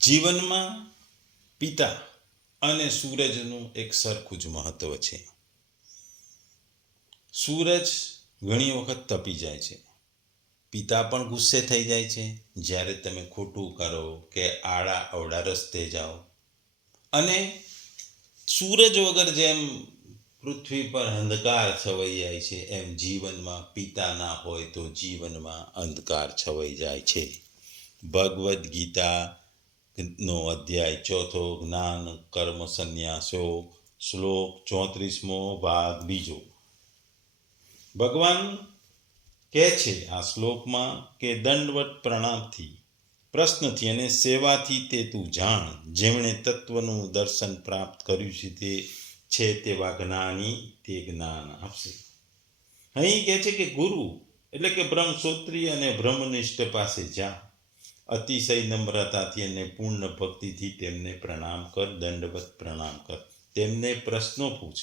જીવનમાં પિતા અને સૂરજનું એક સરખું જ મહત્વ છે. સૂરજ ઘણી વખત તપી જાય છે, પિતા પણ ગુસ્સે થઈ જાય છે જ્યારે તમે ખોટું કરો કે આડા અવડા રસ્તે જાઓ. અને સૂરજ વગર જેમ પૃથ્વી પર અંધકાર છવાઈ જાય છે, એમ જીવનમાં પિતા ના હોય તો જીવનમાં અંધકાર છવાઈ જાય છે. ભગવદ્ ગીતા નો અધ્યાય 4 જ્ઞાન કર્મ સંન્યાસો, શ્લોક 34મો ભાગ 2. ભગવાન કહે છે આ શ્લોકમાં કે દંડવત પ્રણામથી, પ્રશ્નથી અને સેવાથી તે તું જાણ, જેમણે તત્વનું દર્શન પ્રાપ્ત કર્યું છે તેવા જ્ઞાની તે જ્ઞાન આપશે. અહીં કહે છે કે ગુરુ એટલે કે બ્રહ્મસોત્રી અને બ્રહ્મનિષ્ઠ પાસે જા, અતિશય નમ્રતાથી અને પૂર્ણ ભક્તિથી તેમને પ્રણામ કર, દંડવત પ્રણામ કર. તેમને પ્રશ્નો પૂછ.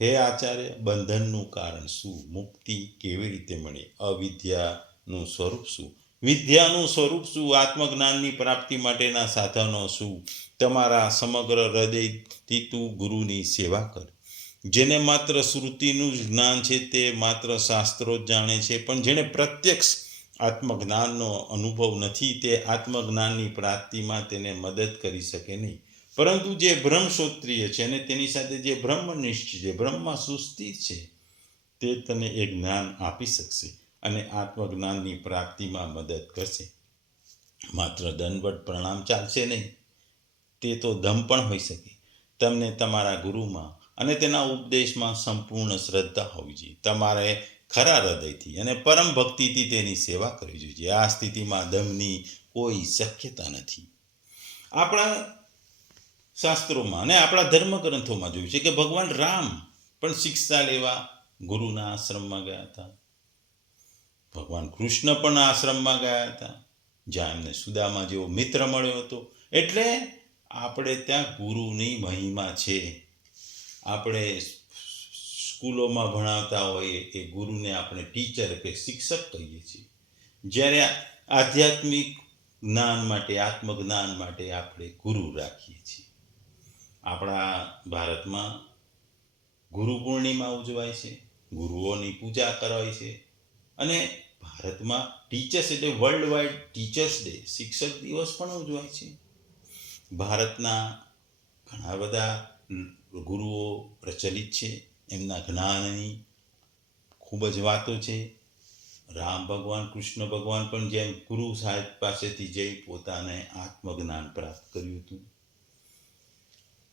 હે આચાર્ય, બંધનનું કારણ શું? મુક્તિ કેવી રીતે મળે? અવિદ્યાનું સ્વરૂપ શું? વિદ્યાનું સ્વરૂપ શું? આત્મજ્ઞાનની પ્રાપ્તિ માટેના સાધનો શું? તમારા સમગ્ર હૃદયથી તું ગુરુની સેવા કર. જેને માત્ર શ્રુતિનું જ જ્ઞાન છે તે માત્ર શાસ્ત્રો જ જાણે છે, પણ જેને પ્રત્યક્ષ આત્મજ્ઞાનનો અનુભવ નથી તે આત્મજ્ઞાનની પ્રાપ્તિમાં તેને મદદ કરી શકે નહીં. પરંતુ જે બ્રહ્મક્ષોત્રિય છે અને તેની સાથે જે બ્રહ્મનિષ્ઠ છે, બ્રહ્મમાં સુસ્થિત છે, તે તને એ જ્ઞાન આપી શકશે અને આત્મજ્ઞાનની પ્રાપ્તિમાં મદદ કરશે. માત્ર દંડવત પ્રણામ ચાલશે નહીં, તે તો ધમ પણ હોઈ શકે. તમને તમારા ગુરુમાં અને તેના ઉપદેશમાં સંપૂર્ણ શ્રદ્ધા હોવી જોઈએ. તમારે ખરા હૃદયથી અને પરમ ભક્તિથી તેની સેવા કરવી જોઈએ. આ સ્થિતિમાં દમની કોઈ શક્યતા નથી. આપણા શાસ્ત્રોમાં અને આપણા ધર્મગ્રંથોમાં જોયું છે કે ભગવાન રામ પણ શિક્ષા લેવા ગુરુના આશ્રમમાં ગયા હતા. ભગવાન કૃષ્ણ પણ આશ્રમમાં ગયા હતા, જ્યાં એમને સુદામા જેવો મિત્ર મળ્યો હતો. એટલે આપણે ત્યાં ગુરુની મહિમા છે. આપણે સ્કૂલોમાં ભણાવતા હોઈએ એ ગુરુને આપણે ટીચર કે શિક્ષક કહીએ છીએ, જ્યારે આધ્યાત્મિક જ્ઞાન માટે, આત્મજ્ઞાન માટે આપણે ગુરુ રાખીએ છીએ. આપણા ભારતમાં ગુરુ પૂર્ણિમા ઉજવાય છે, ગુરુઓની પૂજા કરાય છે, અને ભારતમાં ટીચર્સ એટલે વર્લ્ડ વાઇડ ટીચર્સ ડે, શિક્ષક દિવસ પણ ઉજવાય છે. ભારતના ઘણા બધા ગુરુઓ પ્રચલિત છે, એમના જ્ઞાનની ખૂબ જ વાતો છે. રામ ભગવાન, કૃષ્ણ ભગવાન પણ જેમ ગુરુ સાહેબ પાસેથી જઈ પોતાને આત્મજ્ઞાન પ્રાપ્ત કર્યું હતું.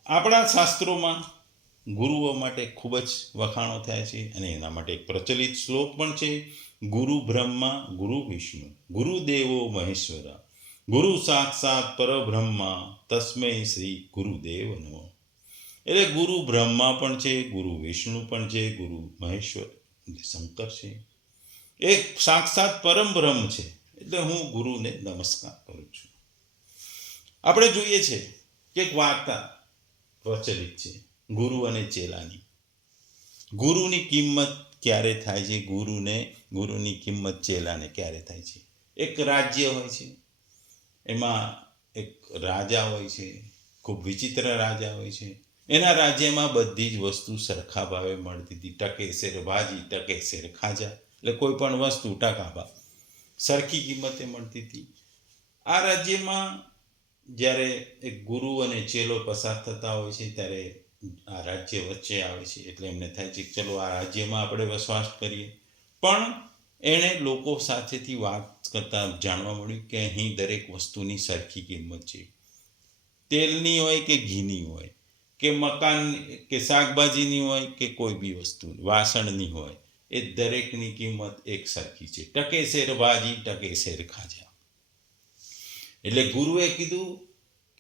આપણા શાસ્ત્રોમાં ગુરુઓ માટે ખૂબ જ વખાણો થાય છે અને એના માટે એક પ્રચલિત શ્લોક પણ છે. ગુરુ બ્રહ્મા ગુરુ વિષ્ણુ ગુરુદેવો મહેશ્વર ગુરુ સાક્ષાત પરબ્રહ્મા તસ્મૈ શ્રી ગુરુદેવ નમઃ. એટલે ગુરુ બ્રહ્મા પણ છે, ગુરુ વિષ્ણુ પણ છે, ગુરુ મહેશ્વર શંકર છે, એક સાક્ષાત પરમ બ્રહ્મ છે. એટલે હું ગુરુને નમસ્કાર કરું છું. આપણે જોઈએ છે કે એક વાર્તા પ્રચલિત છે ગુરુ અને ચેલાની. ગુરુની કિંમત ક્યારે થાય છે? ગુરુની કિંમત ચેલાને ક્યારે થાય છે? એક રાજ્ય હોય છે, એમાં એક રાજા હોય છે, ખૂબ વિચિત્ર રાજા હોય છે. એના રાજ્યમાં બધી જ વસ્તુ સરખા ભાવે મળતી હતી. ટકે શેર ભાજી, ટકે શેર ખાજા, એટલે કોઈ પણ વસ્તુ ટકા ભાવ સરખી કિંમતે મળતી હતી. આ રાજ્યમાં જ્યારે એક ગુરુ અને ચેલો પસાર થતા હોય છે ત્યારે આ રાજ્ય વચ્ચે આવે છે. એટલે એમને થાય છે કે ચલો આ રાજ્યમાં આપણે વસવાટ કરીએ. પણ એણે લોકો સાથેથી વાત કરતા જાણવા મળ્યું કે અહીં દરેક વસ્તુની સરખી કિંમત છે. તેલની હોય કે ઘીની હોય કે મકાન કે શાકભાજીની હોય કે કોઈ બી વસ્તુ વાસણની હોય, એ દરેકની કિંમત એક સરખી છે. ટકે શેર ભાજી, ટકે શેર ખાજા. એટલે ગુરુએ કીધું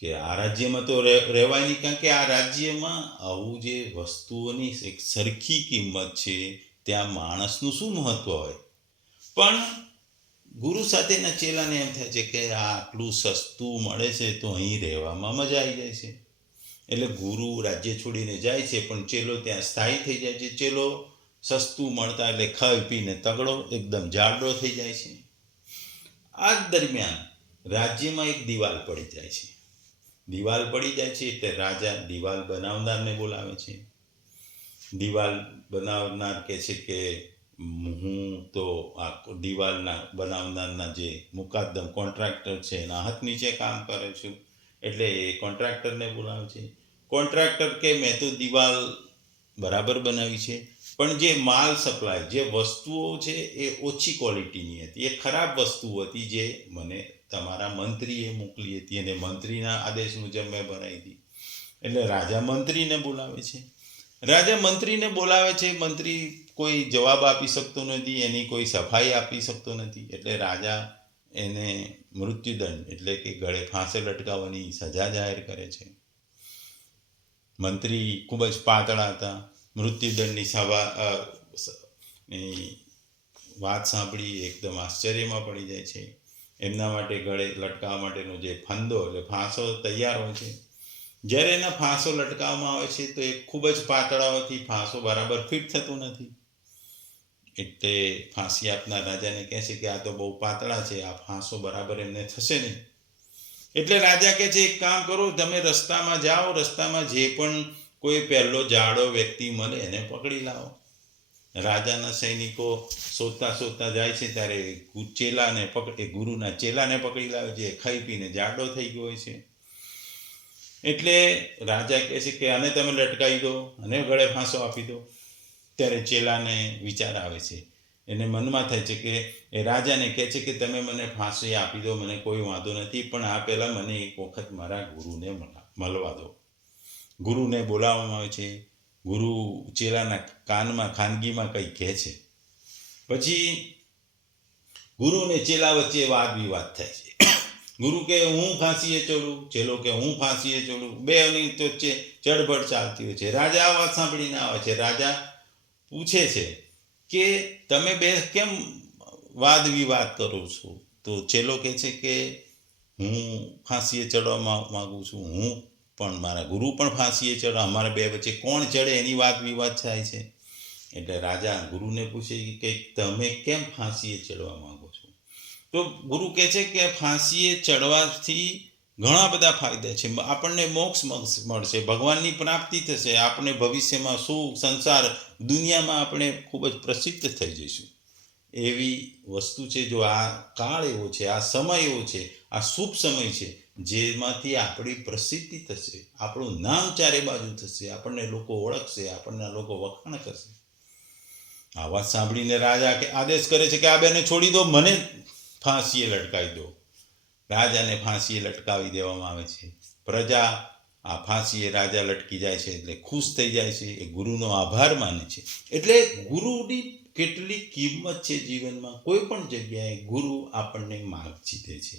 કે આ રાજ્યમાં તો રહેવાય નહીં, કારણ કે આ રાજ્યમાં આવું જે વસ્તુઓની એક સરખી કિંમત છે, ત્યાં માણસનું શું મહત્વ હોય? પણ ગુરુ સાથેના ચેલાને એમ થાય છે કે આ આટલું સસ્તું મળે છે તો અહીં રહેવામાં મજા આવી જાય છે. એટલે ગુરુ રાજ્ય છોડીને જાય છે, પણ ચેલો ત્યાં સ્થાયી થઈ જાય છે. ચેલો સસ્તું મળતા એટલે ખાઈ પીને તગડો એકદમ જાડો થઈ જાય છે. આ દરમિયાન રાજ્યમાં એક દિવાલ પડી જાય છે. દિવાલ પડી જાય છે એટલે રાજા દિવાલ બનાવનારને બોલાવે છે. દિવાલ બનાવનાર કહે છે કે હું તો આ દિવાલના બનાવનારના જે મુકાદ્દમ કોન્ટ્રાક્ટર છે એના હાથ નીચે કામ કરે છું, એટલે એ કોન્ટ્રાક્ટરને બોલાવે છે. કોન્ટ્રાક્ટર કે મેં તો દિવાલ બરાબર બનાવી છે, પણ જે માલ સપ્લાય, જે વસ્તુઓ છે એ ઓછી ક્વોલિટીની હતી, એ ખરાબ વસ્તુ હતી જે મને તમારા મંત્રીએ મોકલી હતી અને મંત્રીના આદેશ મુજબ મેં બનાવી હતી. એટલે રાજા મંત્રીને બોલાવે છે. રાજા મંત્રીને બોલાવે છે, મંત્રી કોઈ જવાબ આપી શકતો નથી, એની કોઈ સફાઈ આપી શકતો નથી, એટલે રાજા એને મૃત્યુદંડ એટલે કે ગળે ફાંસે લટકાવવાની સજા જાહેર કરે છે. મંત્રી ખૂબ જ પાતળા હતા. મૃત્યુદંડની વાત સાંભળી એકદમ આશ્ચર્યમાં પડી જાય છે. એમના માટે ગળે લટકાવવા માટેનો જે ફંદો એટલે ફાંસો તૈયાર હોય છે. જ્યારે એના ફાંસો લટકાવવામાં આવે છે તો એ ખૂબ જ પાતળા હોવાથી ફાંસો બરાબર ફિટ થતો નથી. એટલે ફાંસી આપનાર રાજાને કહે છે કે આ તો બહુ પાતળા છે, આ ફાંસો બરાબર એમને થશે નહીં. એટલે રાજા કહે છે એક કામ કરો, તમે રસ્તામાં જાઓ, રસ્તામાં જે પણ કોઈ પહેલો જાડો વ્યક્તિ મળે એને પકડી લાવો. રાજાના સૈનિકો શોધતા શોધતા જાય છે ત્યારે ગુરુના ચેલાને પકડી લાવે છે. ખાઈ પીને જાડો થઈ ગયો હોય છે. એટલે રાજા કહે છે કે આને તમે લટકાવી દો અને ગળે ફાંસો આપી દો. ત્યારે ચેલાને વિચાર આવે છે, એને મનમાં થાય છે કે એ રાજાને કહે છે કે તમે મને ફાંસી આપી દો, મને કોઈ વાંધો નથી, પણ આ પહેલાં મને એક વખત મારા ગુરુને મળવા દો. ગુરુને બોલાવવામાં આવે છે. ગુરુ ચેલાના કાનમાં ખાનગીમાં કંઈ કહે છે. પછી ગુરુ ને ચેલા વચ્ચે વાદ વિવાદ થાય છે. ગુરુ કે હું ફાંસીએ ચડું, ચેલો કે હું ફાંસીએ ચડું. બેની વચ્ચે ચડબડ ચાલતી હોય છે. રાજા આ વાત સાંભળીને આવે છે. રાજા પૂછે છે કે તમે બે કેમ વાદ વિવાદ કરો છો? તો ચેલો કહે છે કે હું ફાંસીએ ચડવા માંગુ છું, હું પણ મારા ગુરુ પણ ફાંસીએ ચડવા, અમારા બે વચ્ચે કોણ ચડે એની વાત વિવાદ થાય છે. એટલે રાજા ગુરુને પૂછે કે તમે કેમ ફાંસીએ ચડવા માંગો છો? તો ગુરુ કહે છે કે ફાંસીએ ચડવાથી ઘણા બધા ફાયદા છે. આપણને મોક્ષ મળશે, ભગવાનની પ્રાપ્તિ થશે, આપણે ભવિષ્યમાં સુખ, સંસાર, દુનિયામાં આપણે ખૂબ જ પ્રસિદ્ધ થઈ જઈશું. એવી વસ્તુ છે. જો આ કાળ એવો છે, આ સમય એવો છે, આ શુભ સમય છે જેમાંથી આપણી પ્રસિદ્ધિ થશે, આપણું નામ ચારે બાજુ થશે, આપણને લોકો ઓળખશે, આપણને લોકો વખાણ કરશે. આ વાત સાંભળીને રાજા આદેશ કરે છે કે આ બેને છોડી દો, મને ફાંસીએ લટકાવી દો. રાજાને ફાંસીએ લટકાવી દેવામાં આવે છે. પ્રજા આ ફાંસીએ રાજા લટકી જાય છે એટલે ખુશ થઈ જાય છે, એ ગુરુનો આભાર માને છે. એટલે ગુરુની કેટલી કિંમત છે જીવનમાં. કોઈ પણ જગ્યાએ ગુરુ આપણને માર્ગ ચીતે છે.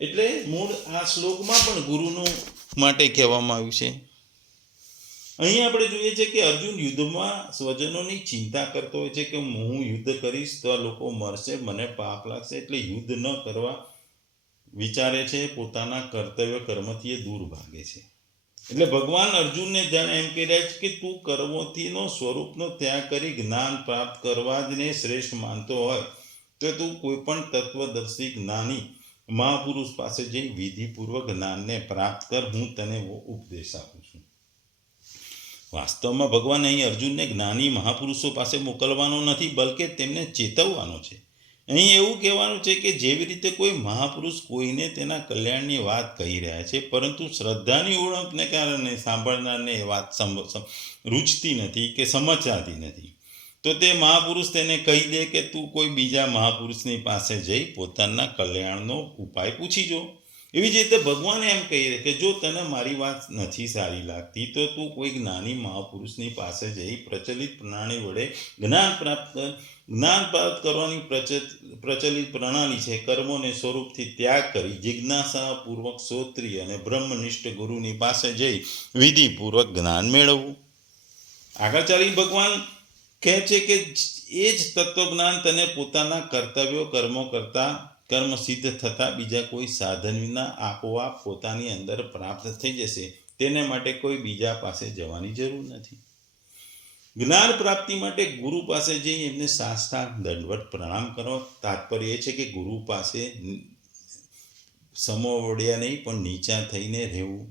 એટલે મૂળ આ શ્લોકમાં પણ ગુરુનું માટે કહેવામાં આવ્યું છે. અહીં આપણે જોઈએ છે કે અર્જુન યુદ્ધમાં સ્વજનોની ચિંતા કરતો હોય છે કે હું યુદ્ધ કરીશ તો આ લોકો મરશે, મને પાપ લાગશે, એટલે યુદ્ધ ન કરવા વિચારે છે. પોતાના કર્તવ્ય કર્મથી એ દૂર ભાગે છે. એટલે ભગવાન અર્જુનને જાણે એમ કહી રહ્યા છે કે તું કર્મોથીનો સ્વરૂપનો ત્યાગ કરી જ્ઞાન પ્રાપ્ત કરવા જ ને શ્રેષ્ઠ માનતો હોય તો તું કોઈ પણ તત્વદર્શી જ્ઞાની મહાપુરુષ પાસે જઈ વિધિપૂર્વક જ્ઞાનને પ્રાપ્ત કર. હું તને ઉપદેશ આપું છું. વાસ્તવમાં ભગવાન અહીં અર્જુનને જ્ઞાની મહાપુરુષો પાસે મોકલવાનો નથી, બલકે તેમને ચેતવવાનો છે. અહીં એવું કહેવાનું છે કે જેવી રીતે કોઈ મહાપુરુષ કોઈને તેના કલ્યાણની વાત કહી રહ્યા છે, પરંતુ શ્રદ્ધાની ઉણપને કારણે સાંભળનારને એ વાત રૂચતી નથી કે સમજાતી નથી, તો તે મહાપુરુષ તેને કહી દે કે તું કોઈ બીજા મહાપુરુષની પાસે જઈ પોતાના કલ્યાણનો ઉપાય પૂછી જો. એવી જ રીતે ભગવાન એમ કહી દે કે જો તને મારી વાત નથી સારી લાગતી તો તું કોઈ જ્ઞાની મહાપુરુષની પાસે જઈ પ્રચલિત પ્રણાલી વડે જ્ઞાન પ્રાપ્ત કરવાની પ્રચલિત પ્રણાલી છે. કર્મોને સ્વરૂપથી ત્યાગ કરી જિજ્ઞાસાપૂર્વક શ્રોત્રિય અને બ્રહ્મનિષ્ઠ ગુરુની પાસે જઈ વિધિપૂર્વક જ્ઞાન મેળવવું. આગળ ચાલી ભગવાન કહે છે કે એ જ તત્વજ્ઞાન તને પોતાના કર્તવ્યો કર્મો કરતા કર્મ સિદ્ધ થતા બીજા કોઈ સાધન વિના આપોઆપ પોતાની અંદર પ્રાપ્ત થઈ જશે. તેને માટે કોઈ બીજા પાસે જવાની જરૂર નથી. જ્ઞાન પ્રાપ્તિ માટે ગુરુ પાસે જઈ એમને સાષ્ટાંગ દંડવત પ્રણામ કરો. તાત્પર્ય એ છે કે ગુરુ પાસે સમોવડ્યા નહીં પણ નીચા થઈને રહેવું,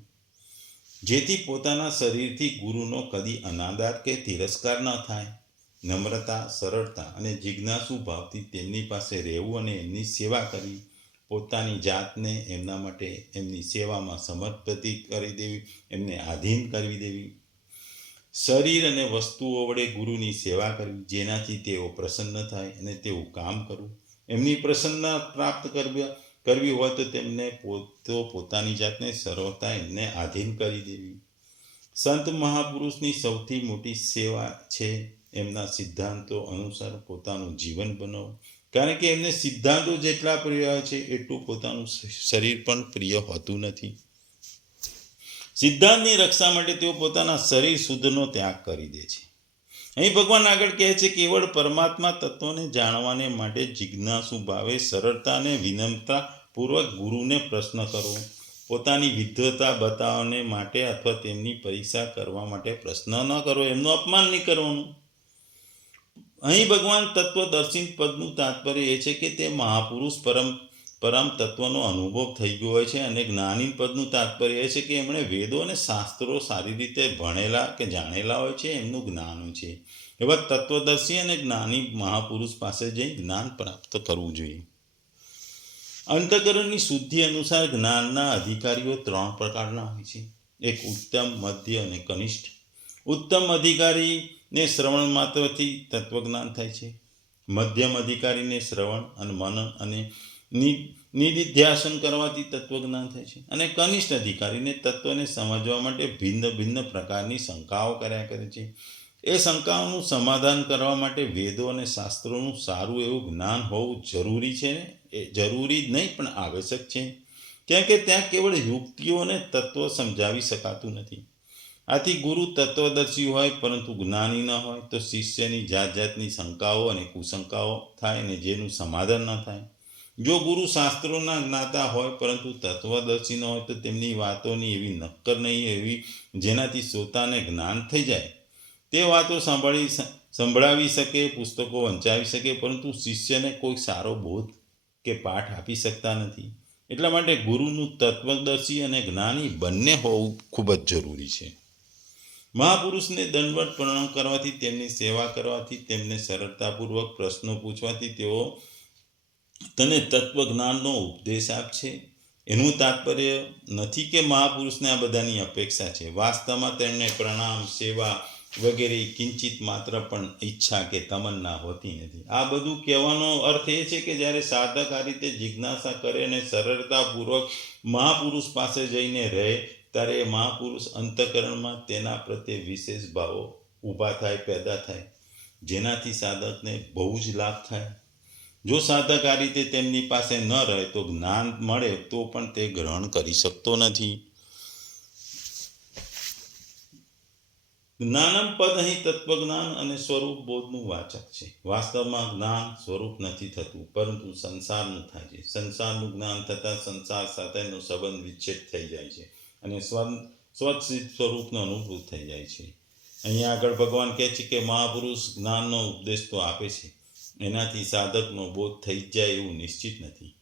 જેથી પોતાના શરીરથી ગુરુનો કદી અનાદર કે તિરસ્કાર ન થાય. નમ્રતા, સરળતા અને જિજ્ઞાસુ ભાવથી તેમની પાસે રહેવું અને એમની સેવા કરવી, પોતાની જાતને એમના માટે એમની સેવામાં સમર્પિત કરી દેવી, એમને આધીન કરવી દેવી. શરીર અને વસ્તુઓ વડે ગુરુની સેવા કરવી, જેનાથી તેઓ પ્રસન્ન થાય અને તેવું કામ કરવું. એમની પ્રસન્નતા પ્રાપ્ત કરવી હોય તો તેમને પોતાની જાતને સર્વતા એમને આધીન કરી દેવી. સંત મહાપુરુષની સૌથી મોટી સેવા છે એમના સિદ્ધાંતો અનુસાર પોતાનું જીવન બનાવવું, કારણ કે એમને સિદ્ધાંતો જેટલા પ્રિય હોય છે એટલું પોતાનું શરીર પણ પ્રિય હોતું નથી. સિદ્ધાંતની રક્ષા માટે તેઓ પોતાના શરીર શુદ્ધનો ત્યાગ કરી દે છે. અહીં ભગવાન આગળ કહે છે, કેવળ પરમાત્મા તત્વને જાણવાને માટે જિજ્ઞાસુ ભાવે સરળતા અને વિનમ્રતાપૂર્વક ગુરુને પ્રશ્ન કરો. પોતાની વિદ્વતા બતાવવાને માટે અથવા તેમની પરીક્ષા કરવા માટે પ્રશ્ન ન કરો, એમનું અપમાન નહીં કરવાનું. અહીં ભગવાન તત્વદર્શી પદનું તાત્પર્ય એ છે કે તે મહાપુરુષ પરમ તત્વનો અનુભવ થઈ ગયો હોય છે, અને જ્ઞાની પદનું તાત્પર્ય એ છે કે એમણે વેદો અને શાસ્ત્રો સારી રીતે ભણેલા કે જાણેલા હોય છે, એમનું જ્ઞાન હોય છે. એવા તત્વદર્શી અને જ્ઞાની મહાપુરુષ પાસે જઈ જ્ઞાન પ્રાપ્ત કરવું જોઈએ. અંતઃકરણની શુદ્ધિ અનુસાર જ્ઞાનના અધિકારીઓ 3 પ્રકારના હોય છે. એક ઉત્તમ, મધ્ય અને કનિષ્ઠ. ઉત્તમ અધિકારીને શ્રવણ માત્રથી તત્વજ્ઞાન થાય છે. મધ્યમ અધિકારીને શ્રવણ અને મનન અને નિધિધ્યાસન કરવાથી તત્વજ્ઞાન થાય છે. અને કનિષ્ઠ અધિકારીને તત્વને સમજવા માટે ભિન્ન ભિન્ન પ્રકારની શંકાઓ કર્યા કરે છે. એ શંકાઓનું સમાધાન કરવા માટે વેદો અને શાસ્ત્રોનું સારું એવું જ્ઞાન હોવું જરૂરી છે. એ જરૂરી જ નહીં પણ આવશ્યક છે, કેમ કે ત્યાં કેવળ યુક્તિઓ અને તત્વ સમજાવી શકાતું નથી. આથી ગુરુ તત્વદર્શી હોય પરંતુ જ્ઞાની ન હોય તો શિષ્યની જાત જાતની શંકાઓ અને કુશંકાઓ થાય અને જેનું સમાધાન ન થાય. જો ગુરુ શાસ્ત્રોના જ્ઞાતા હોય પરંતુ તત્વદર્શી ન હોય તો તેમની વાતોની એવી નક્કર નહીં એવી જેનાથી શ્રોતાને જ્ઞાન થઈ જાય. તે વાતો સંભળાવી શકે, પુસ્તકો વંચાવી શકે, પરંતુ શિષ્યને કોઈ સારો બોધ કે પાઠ આપી શકતા નથી. એટલા માટે ગુરુનું તત્વદર્શી અને જ્ઞાની બંને હોવું ખૂબ જ જરૂરી છે. મહાપુરુષને દંડવત પ્રણામ કરવાથી, તેમની સેવા કરવાથી, તેમને સરળતાપૂર્વક પ્રશ્નો પૂછવાથી તેઓ તને તત્વજ્ઞાનનો ઉપદેશ આપશે. એનું તાત્પર્ય નથી કે મહાપુરુષને આ બધાની અપેક્ષા છે. વાસ્તવમાં તેમને પ્રણામ, સેવા વગેરે કિંચિત માત્ર પણ ઈચ્છા કે તમન્ના હોતી નથી. આ બધું કહેવાનો અર્થ એ છે કે જ્યારે સાધક આ રીતે જિજ્ઞાસા કરે અને સરળતાપૂર્વક મહાપુરુષ પાસે જઈને રહે ત્યારે એ મહાપુરુષ અંતઃકરણમાં તેના પ્રત્યે વિશેષ ભાવો પેદા થાય, જેનાથી સાધકને બહુ જ લાભ થાય. જો સાધક આ રીતે તેમની પાસે ન રહે તો જ્ઞાન મળે તો પણ તે ગ્રહણ કરી શકતો નથી. જ્ઞાનમ પદ અહીં તત્વજ્ઞાન અને સ્વરૂપ બોધનું વાચક છે. વાસ્તવમાં જ્ઞાન સ્વરૂપ નથી થતું, પરંતુ સંસારનું થાય છે. સંસારનું જ્ઞાન થતાં સંસાર સાથેનો સંબંધ વિચ્છેદ થઈ જાય છે અને સ્વસિદ્ધ સ્વરૂપનો અનુભવ થઈ જાય છે. અહીંયા આગળ ભગવાન કહે છે કે મહાપુરુષ જ્ઞાનનો ઉપદેશ તો આપે છે, એનાથી સાધકનો બોધ થઈ જ જાય એવું નિશ્ચિત નથી.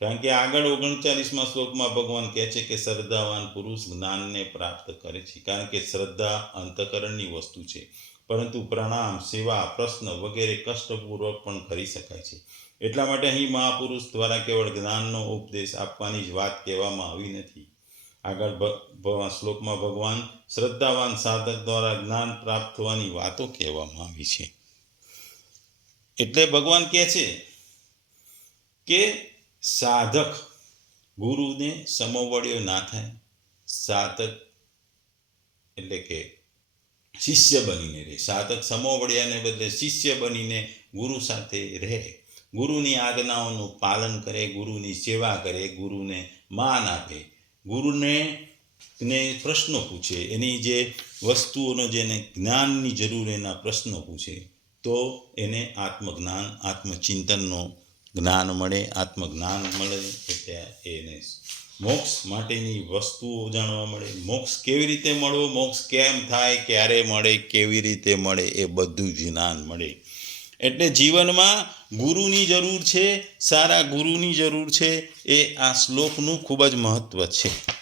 કારણ કે આગળ 39મા શ્લોકમાં ભગવાન કહે છે કે શ્રદ્ધાવાન પુરુષ જ્ઞાનને પ્રાપ્ત કરે છે, કારણ કે શ્રદ્ધા અંતઃકરણની વસ્તુ છે, પરંતુ પ્રણામ, સેવા, પ્રશ્ન વગેરે કષ્ટપૂર્વક પણ કરી શકાય છે. એટલા માટે અહીં મહાપુરુષ દ્વારા કેવળ જ્ઞાનનો ઉપદેશ આપવાની જ વાત કહેવામાં આવી નથી. આગળ શ્લોકમાં ભગવાન શ્રદ્ધાવાન સાધક દ્વારા જ્ઞાન પ્રાપ્ત થવાની વાતો કહેવામાં આવી છે. એટલે ભગવાન કહે છે કે સાધક ગુરુને સમવડ્યો ના થાય. સાધક એટલે કે શિષ્ય બનીને રહે. સાધક સમવડ્યાને બદલે શિષ્ય બનીને ગુરુ સાથે રહે, ગુરુની આજ્ઞાઓનું પાલન કરે, ગુરુની સેવા કરે, ગુરુને માન આપે, ગુરુને પ્રશ્નો પૂછે, એની જે વસ્તુઓનો જેને જ્ઞાનની જરૂર એના પ્રશ્નો પૂછે, તો એને આત્મજ્ઞાન, આત્મચિંતનનો જ્ઞાન મળે. આત્મજ્ઞાન મળે એટલે એને મોક્ષ માટેની વસ્તુઓ જાણવા મળે. મોક્ષ કેવી રીતે મળવો, મોક્ષ કેમ થાય, ક્યારે મળે, કેવી રીતે મળે, એ બધું જ્ઞાન મળે. એટલે જીવનમાં ગુરુની જરૂર છે, સારા ગુરુની જરૂર છે. એ આ શ્લોકનું ખૂબ જ મહત્ત્વ છે.